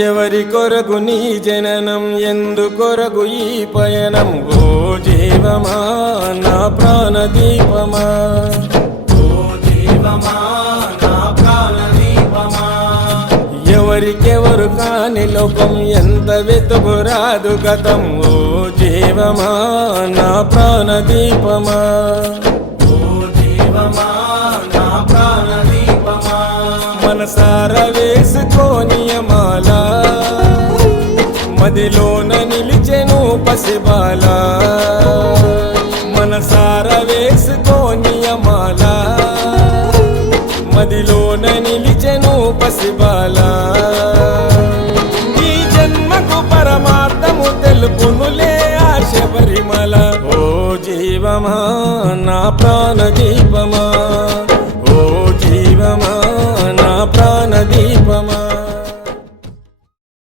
ఎవరి కొరకు నీ జననం, ఎందు కొరకు ఈ పయనం? ఓ జీవమా నా ప్రాణదీపమా, ఓ జీవమా నా ప్రాణదీపమా. ఎవరికెవరు కాని లోకం, ఎంత వెతుకురాదు గతం. ఓ జీవమా నా ప్రాణదీపమా, ఓ జీవమా నా ప్రాణదీపమా. మనసార వేసుకోని మాల, మదిలోన నిలిచెను పసిబాల. మనసార వేసుకోని మాల, మదిలోన నిలిచెను పసిబాల. ఈ జన్మకు పరమార్థము తెలుపునులే ఆశ పరిమళ. ఓ జీవమా నా ప్రాణదీపమా,